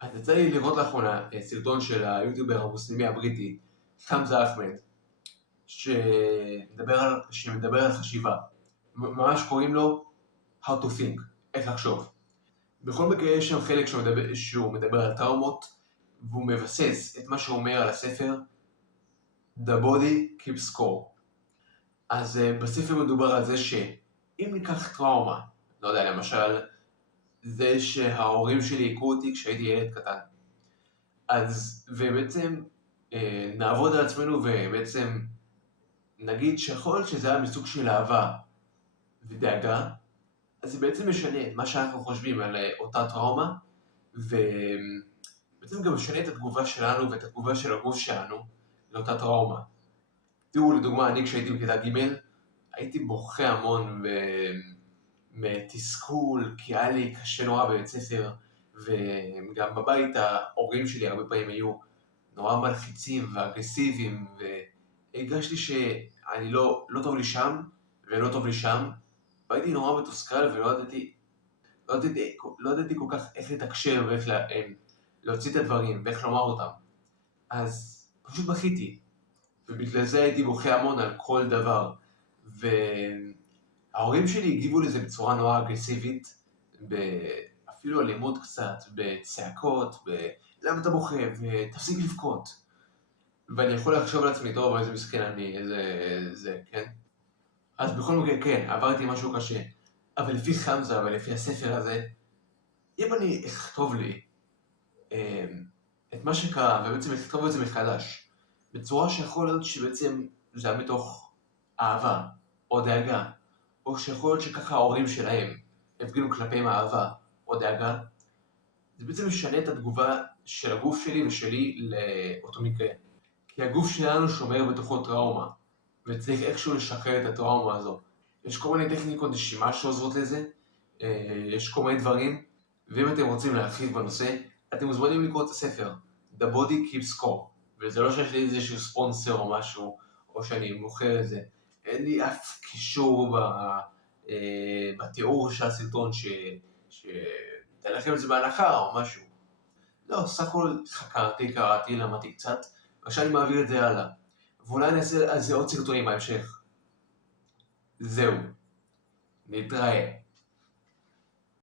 אז יצא לי לראות לאחרונה סרטון של היוטיובר המוסלמי הבריטי, חמזה אחמד, שמדבר על חשיבה. ממש קוראים לו How to think, איך לחשוב. בכל מקרה יש שם חלק שהוא מדבר על טראומות, והוא מבסס את מה שהוא אומר על הספר The Body Keeps Score. אז בספר מדובר על זה שאם ניקח טראומה, לא יודע, למשל, זה שההורים שלי הכו אותי כשהייתי ילד קטן. ובעצם נעבוד על עצמנו ובעצם נגיד שיכול להיות שזה היה מסוג של אהבה ודאגה, אז זה בעצם משנה את מה שאנחנו חושבים על אותה טראומה, ובעצם גם משנה את התגובה שלנו ואת התגובה של הגוף שלנו לאותה טראומה. תראו, לדוגמה, אני כשהייתי בכיתה ג' הייתי בוכה המון מתסכול, כי היה לי קשה נורא בבית ספר, וגם בבית ההורים שלי הרבה פעמים היו נורא מלחיצים ואגרסיביים, והרגשתי שאני לא טוב לי שם ולא טוב לי שם, והייתי נורא מתוסכל ולא ידעתי כל כך איך לתקשר ואיך להוציא את הדברים ואיך לומר אותם. אז פשוט בכיתי, ובגלל זה הייתי בוכה המון על כל דבר, ההורים שלי הגיבו לזה בצורה נורא אגרסיבית, אפילו אלימות קצת, בצעקות, למה אתה בוכה, ותפסיק לבכות. ואני יכול לחשוב על עצמי, טוב, איזה מסכן אני, איזה, כן? אז בכל מקרה, כן, עברתי משהו קשה. אבל לפי חמזה ולפי הספר הזה, אם אני אכתוב לי את מה שקרה, ובעצם אכתוב את זה מחדש, בצורה שיכול להיות שבעצם זה היה מתוך אהבה, או דאגה, או שיכול להיות שככה ההורים שלהם הפגינו כלפיהם אהבה או דאגה, זה בעצם משנה את התגובה של הגוף שלי ושלי לאותו מקרה. כי הגוף שלנו שומר בתוכו טראומה, וצריך איכשהו לשחרר את הטראומה הזו. יש כל מיני טכניקות נשימה שעוזרות לזה, יש כל מיני דברים, ואם אתם רוצים להרחיב בנושא, אתם מוזמנים לקרוא את הספר, The Body Keeps Score, וזה לא שיש לי איזשהו ספונסר או משהו, או שאני מוכר את זה. אין לי אף קישור בתיאור של הסרטון שתן לכם את זה בהנחה או משהו. לא, סך הכל חקרתי, קראתי, למדתי קצת, ועכשיו אני מעביר את זה הלאה. ואולי נעשה על זה עוד סרטונים בהמשך. זהו. נתראה.